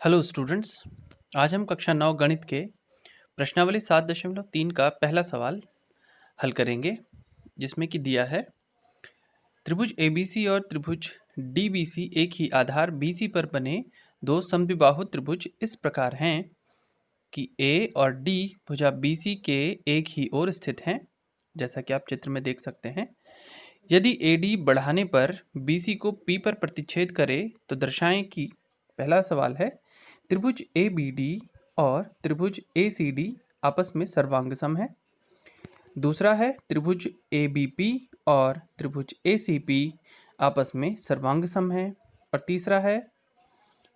Hello students. आज हम कक्षा 9 गणित के प्रश्नावली 7.3 का पहला सवाल हल करेंगे, जिसमें कि दिया है त्रिभुज ABC और त्रिभुज DBC एक ही आधार BC पर बने दो समद्विबाहु त्रिभुज इस प्रकार हैं कि A और D भुजा BC के एक ही ओर स्थित हैं, जैसा कि आप चित्र में देख सकते हैं। यदि AD बढ़ाने पर BC को P पर प्रतिच्छेद करे तो दर्शाएं कि पहला सवाल है त्रिभुज ABD और त्रिभुज ACD आपस में सर्वांगसम है। दूसरा है त्रिभुज ABP और त्रिभुज ACP आपस में सर्वांगसम है। और तीसरा है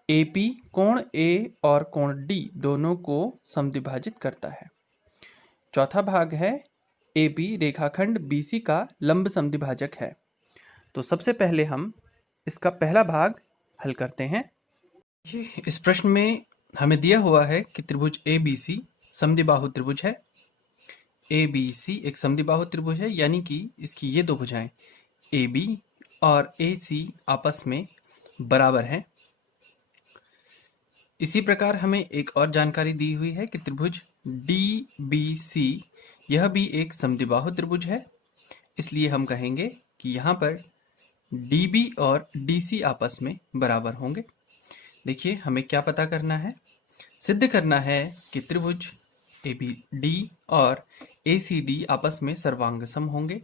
AP कोण A और कोण D दोनों को समद्विभाजित करता है। चौथा भाग है AP रेखाखंड BC का लंब समद्विभाजक है। तो सबसे पहले हम इसका पहला भाग हल करते हैं। इस प्रश्न में हमें दिया हुआ है कि त्रिभुज ABC समद्विबाहु त्रिभुज है। ABC एक समद्विबाहु त्रिभुज है, यानी कि इसकी ये दो भुजाएं AB और AC आपस में बराबर हैं। इसी प्रकार हमें एक और जानकारी दी हुई है कि त्रिभुज DBC यह भी एक समद्विबाहु त्रिभुज है। इसलिए हम कहेंगे कि यहाँ पर DB और DC आपस में बराबर होंगे। देखिए, हमें क्या पता करना है, सिद्ध करना है कि त्रिभुज ABD और ACD आपस में सर्वांगसम होंगे।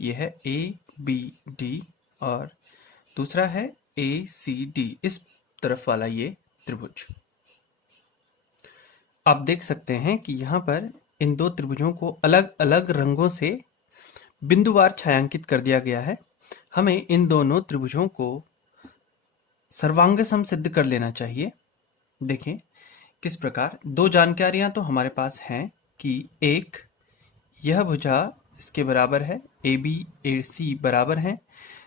यह है ABD और दूसरा है ACD, इस तरफ वाला ये त्रिभुज। आप देख सकते हैं कि यहाँ पर इन दो त्रिभुजों को अलग अलग रंगों से बिंदुवार छायांकित कर दिया गया है। हमें इन दोनों त्रिभुजों को सर्वांगसम सिद्ध कर लेना चाहिए। देखें किस प्रकार। दो जानकारियां तो हमारे पास हैं कि एक, यह भुजा इसके बराबर है, AB AC बराबर हैं।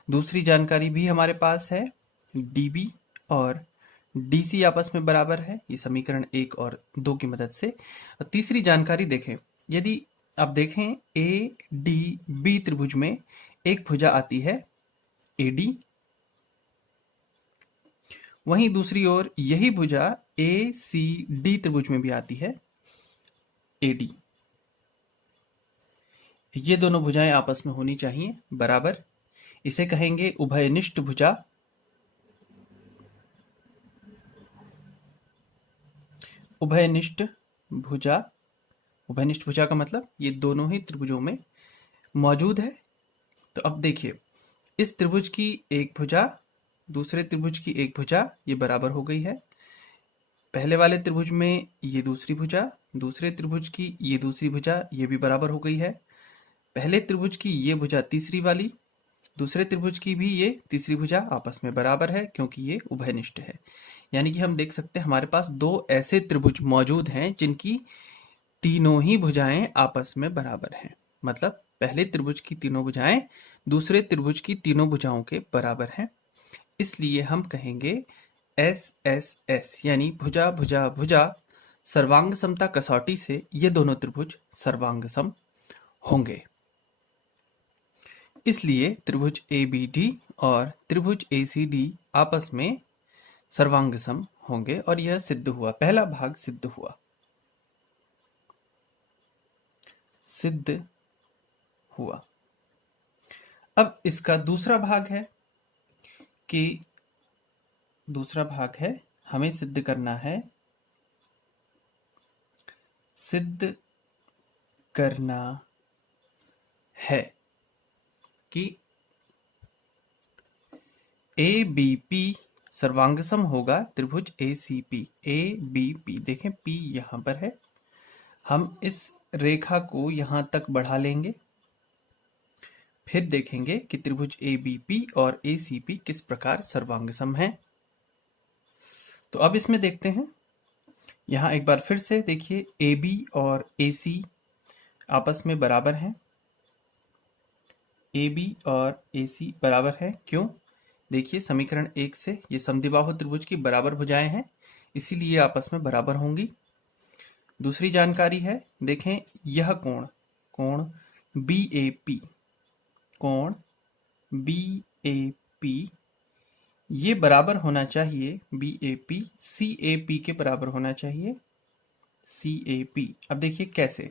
दूसरी जानकारी भी हमारे पास है, DB और DC आपस में बराबर है, ये समीकरण 1 और 2 की मदद से। और तीसरी जानकारी देखें, यदि आप देखें ADB त्रिभुज में एक भुजा आती है AD, वहीं दूसरी ओर यही भुजा ACD त्रिभुज में भी आती है AD। ये दोनों भुजाएं आपस में होनी चाहिए बराबर। इसे कहेंगे उभयनिष्ठ भुजा। उभयनिष्ठ भुजा, उभयनिष्ठ भुजा का मतलब ये दोनों ही त्रिभुजों में मौजूद है। तो अब देखिए, इस त्रिभुज की एक भुजा दूसरे त्रिभुज की एक भुजा ये बराबर हो गई है। पहले वाले त्रिभुज में ये दूसरी भुजा, दूसरे त्रिभुज की ये दूसरी भुजा ये भी बराबर हो गई है। पहले त्रिभुज की ये भुजा तीसरी वाली, दूसरे त्रिभुज की भी ये तीसरी भुजा आपस में बराबर है, क्योंकि ये उभयनिष्ठ है। यानी कि हम देख सकते हैं हमारे पास दो ऐसे त्रिभुज मौजूद हैं जिनकी तीनों ही भुजाएं आपस में बराबर हैं। मतलब पहले त्रिभुज की तीनों भुजाएं दूसरे त्रिभुज की तीनों भुजाओं के बराबर हैं। इसलिए हम कहेंगे SSS, यानी भुजा भुजा भुजा सर्वांग समता कसौटी से ये दोनों त्रिभुज सर्वांगसम होंगे। इसलिए त्रिभुज ABD और त्रिभुज ACD आपस में सर्वांगसम होंगे और यह सिद्ध हुआ, पहला भाग सिद्ध हुआ, सिद्ध हुआ। अब इसका दूसरा भाग है कि दूसरा भाग है हमें सिद्ध करना है, सिद्ध करना है कि ABP सर्वांगसम होगा त्रिभुज ACP। ABP देखें, P यहां पर है, हम इस रेखा को यहां तक बढ़ा लेंगे, फिर देखेंगे कि त्रिभुज ABP और ACP किस प्रकार सर्वांगसम है। तो अब इसमें देखते हैं, यहां एक बार फिर से देखिए, AB और AC आपस में बराबर हैं। AB और AC बराबर है, क्यों? देखिए समीकरण 1 से ये समद्विबाहु त्रिभुज की बराबर भुजाएं हैं, इसीलिए आपस में बराबर होंगी। दूसरी जानकारी है, देखें यह कोण, कोण BAP, कोण BAP ये बराबर होना चाहिए BAP CAP के बराबर होना चाहिए CAP। अब देखिए कैसे,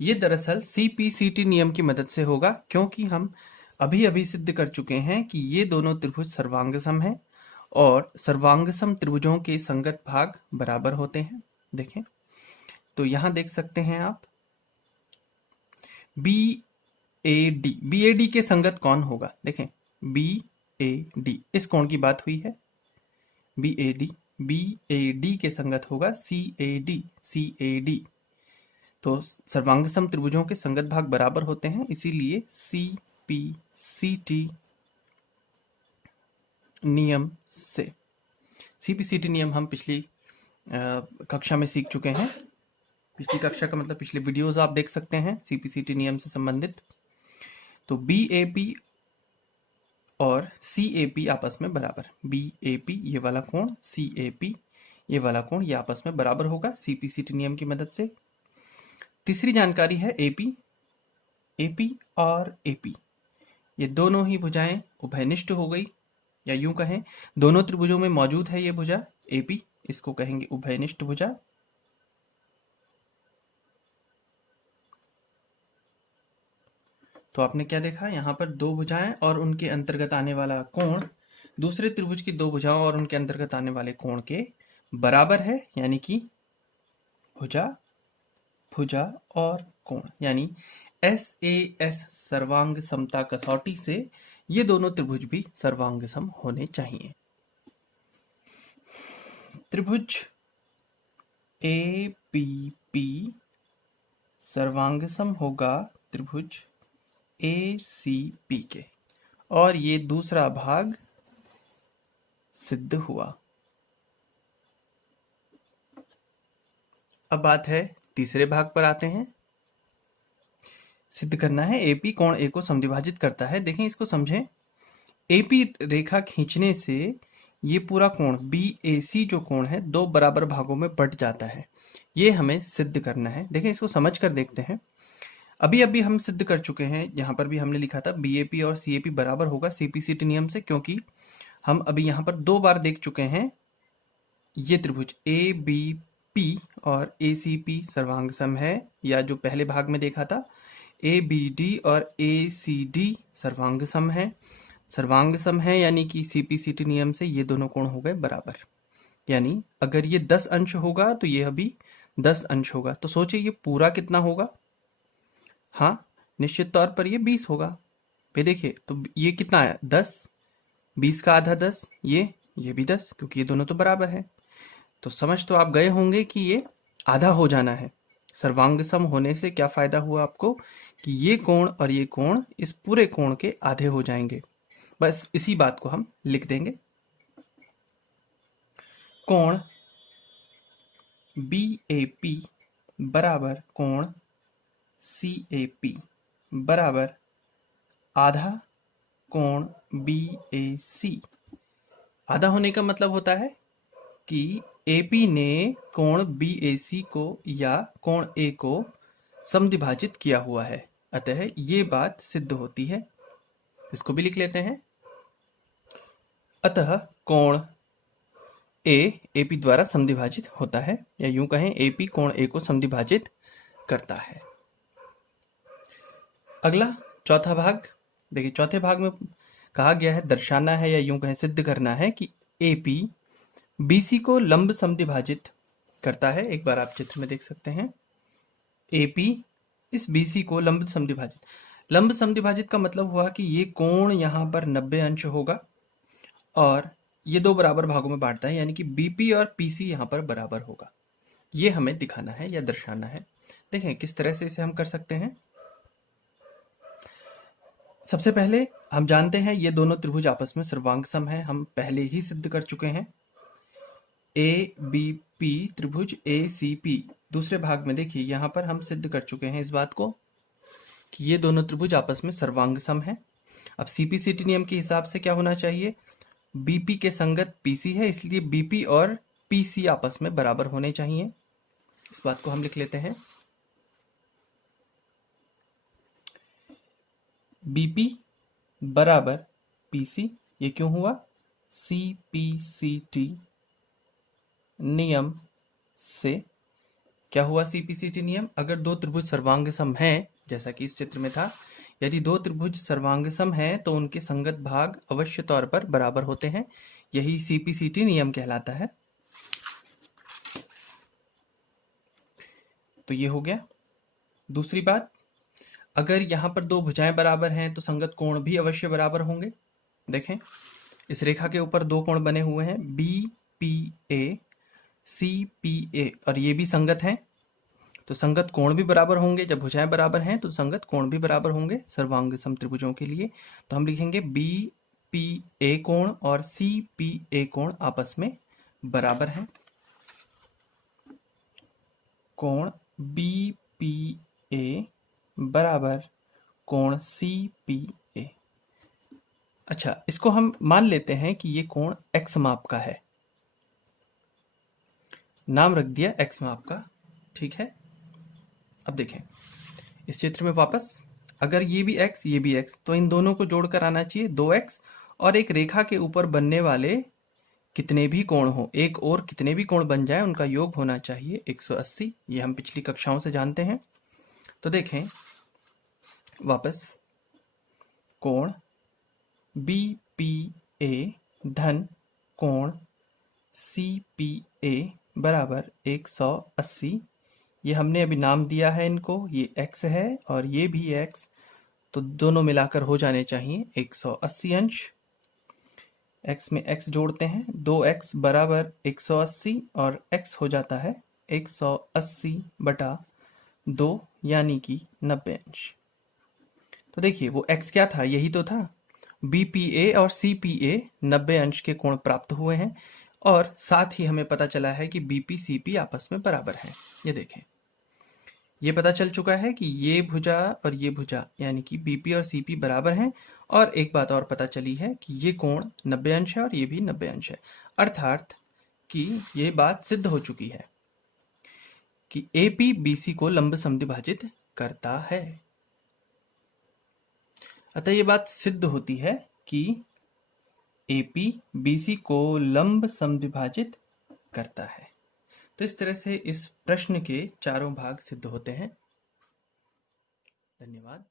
ये दरअसल CPCT नियम की मदद से होगा, क्योंकि हम अभी अभी सिद्ध कर चुके हैं कि ये दोनों त्रिभुज सर्वांगसम हैं और सर्वांगसम त्रिभुजों के संगत भाग बराबर होते हैं। देखें तो यहां देख सकते हैं आप BAD के संगत कौन होगा, देखें BAD, इस कोण की बात हुई है। BAD के संगत होगा CAD। तो सर्वांगसम त्रिभुजों के संगत भाग बराबर होते हैं, इसीलिए CPCT नियम से, CPCT नियम हम पिछली कक्षा में सीख चुके हैं। पिछली कक्षा का मतलब पिछले वीडियोस आप देख सकते हैं CPCT नियम से संबंधित। तो BAP और CAP आपस में बराबर, BAP ये वाला कोण, CAP ये वाला कोण, ये आपस में बराबर होगा CPCT नियम की मदद से। तीसरी जानकारी है AP और AP, ये दोनों ही भुजाएं उभयनिष्ठ हो गई, या यूं कहें दोनों त्रिभुजों में मौजूद है ये भुजा AP, इसको कहेंगे उभयनिष्ठ भुजा। तो आपने क्या देखा, यहां पर दो भुजाएं और उनके अंतर्गत आने वाला कोण दूसरे त्रिभुज की दो भुजाओं और उनके अंतर्गत आने वाले कोण के बराबर है, यानी कि भुजा भुजा और कोण, यानी SAS सर्वांग समता कसौटी से ये दोनों त्रिभुज भी सर्वांगसम होने चाहिए। त्रिभुज APP सर्वांगसम होगा त्रिभुज ACP के, और ये दूसरा भाग सिद्ध हुआ। अब बात है तीसरे भाग पर आते हैं। सिद्ध करना है AP कोण A को समद्विभाजित करता है। देखें इसको समझें, AP रेखा खींचने से ये पूरा कोण BAC जो कोण है दो बराबर भागों में बंट जाता है, ये हमें सिद्ध करना है। देखें इसको समझ कर देखते हैं। अभी अभी हम सिद्ध कर चुके हैं, यहाँ पर भी हमने लिखा था BAP और CAP बराबर होगा CPCT नियम से, क्योंकि हम अभी यहाँ पर दो बार देख चुके हैं ये त्रिभुज ABP और ACP सर्वांगसम है, या जो पहले भाग में देखा था ABD और ACD सर्वांगसम है। सर्वांगसम है यानी कि CPCT नियम से ये दोनों कोण हो गए बराबर, यानी अगर ये 10 अंश होगा तो ये अभी 10 अंश होगा। तो सोचिए ये पूरा कितना होगा, हाँ निश्चित तौर पर ये 20 होगा। फिर देखिए तो ये कितना आया 10, 20 का आधा 10, ये भी 10, क्योंकि ये दोनों तो बराबर है। तो समझ तो आप गए होंगे कि ये आधा हो जाना है। सर्वांगसम होने से क्या फायदा हुआ आपको कि ये कोण और ये कोण इस पूरे कोण के आधे हो जाएंगे। बस इसी बात को हम लिख देंगे, कोण BAP बराबर कोण CAP बराबर आधा कोण BAC। आधा होने का मतलब होता है कि AP ने कोण BAC को या कोण A को समद्विभाजित किया हुआ है, अतः ये बात सिद्ध होती है। इसको भी लिख लेते हैं, अतः कोण A AP द्वारा समद्विभाजित होता है, या यूं कहें AP कोण A को समद्विभाजित करता है। अगला चौथा भाग देखिए, चौथे भाग में कहा गया है दर्शाना है, या यूं कहें सिद्ध करना है कि AP BC को लंब समद्विभाजित करता है। एक बार आप चित्र में देख सकते हैं, AP इस BC को लंब समद्विभाजित का मतलब हुआ कि ये कोण यहाँ पर 90 अंश होगा और ये दो बराबर भागों में बांटता है, यानी कि BP और PC यहाँ पर बराबर होगा। ये हमें दिखाना है या दर्शाना है। देखें किस तरह से इसे हम कर सकते हैं। सबसे पहले हम जानते हैं ये दोनों त्रिभुज आपस में सर्वांगसम है, हम पहले ही सिद्ध कर चुके हैं। ABP त्रिभुज ACP दूसरे भाग में देखिए यहाँ पर हम सिद्ध कर चुके हैं इस बात को कि ये दोनों त्रिभुज आपस में सर्वांगसम है। अब CPCT नियम के हिसाब से क्या होना चाहिए, BP के संगत PC है, इसलिए BP और PC आपस में बराबर होने चाहिए। इस बात को हम लिख लेते हैं, BP बराबर PC। ये क्यों हुआ, CPCT नियम से क्या हुआ? CPCT नियम, अगर दो त्रिभुज सर्वांग सम हैं, जैसा कि इस चित्र में था, यदि दो त्रिभुज सर्वांग सम हैं तो उनके संगत भाग अवश्य तौर पर बराबर होते हैं। यही CPCT नियम कहलाता है। तो ये हो गया। दूसरी बात, अगर यहाँ पर दो भुजाएं बराबर हैं तो संगत कोण भी अवश्य बराबर होंगे। देखें, इस रेखा के ऊपर दो कोण बने हुए हैं, BPA, CPA, और ये भी संगत हैं, तो संगत कोण भी बराबर होंगे। जब भुजाएं बराबर हैं तो संगत कोण भी बराबर होंगे सर्वांग सम त्रिभुजों के लिए। तो हम लिखेंगे BPA कोण और CPA कोण आपस में बराबर हैं। कोण BPA बराबर कोण CPA। अच्छा, इसको हम मान लेते हैं कि ये कोण x माप का है, नाम रख दिया x माप का, ठीक है। अब देखें इस चित्र में वापस, अगर ये भी x ये भी x, तो इन दोनों को जोड़कर आना चाहिए 2x, और एक रेखा के ऊपर बनने वाले कितने भी कोण हो, एक और कितने भी कोण बन जाए, उनका योग होना चाहिए 180। ये हम पिछली कक्षाओं से जानते हैं। तो देखें वापस, कोण BPA धन कोण CPA बराबर 180। ये हमने अभी नाम दिया है इनको, ये x है और ये भी x, तो दोनों मिलाकर हो जाने चाहिए 180 अंश। x में x जोड़ते हैं, 2x बराबर 180 और x हो जाता है 180 बटा 2 यानी कि 90 अंश। तो देखिए वो x क्या था, यही तो था। BPA और CPA 90 अंश के कोण प्राप्त हुए हैं, और साथ ही हमें पता चला है कि BPCP आपस में बराबर हैं। ये देखें, ये पता चल चुका है कि ये भुजा और ये भुजा यानी कि BP और CP बराबर हैं, और एक बात और पता चली है कि ये कोण 90 अंश है और ये भी 90 अंश है, अर्थात कि ये बात सिद्ध हो चुकी है कि AP BC को लंब समद्विभाजित करता है। अतः ये बात सिद्ध होती है कि AP BC को लंब समद्विभाजित करता है। तो इस तरह से इस प्रश्न के चारों भाग सिद्ध होते हैं। धन्यवाद।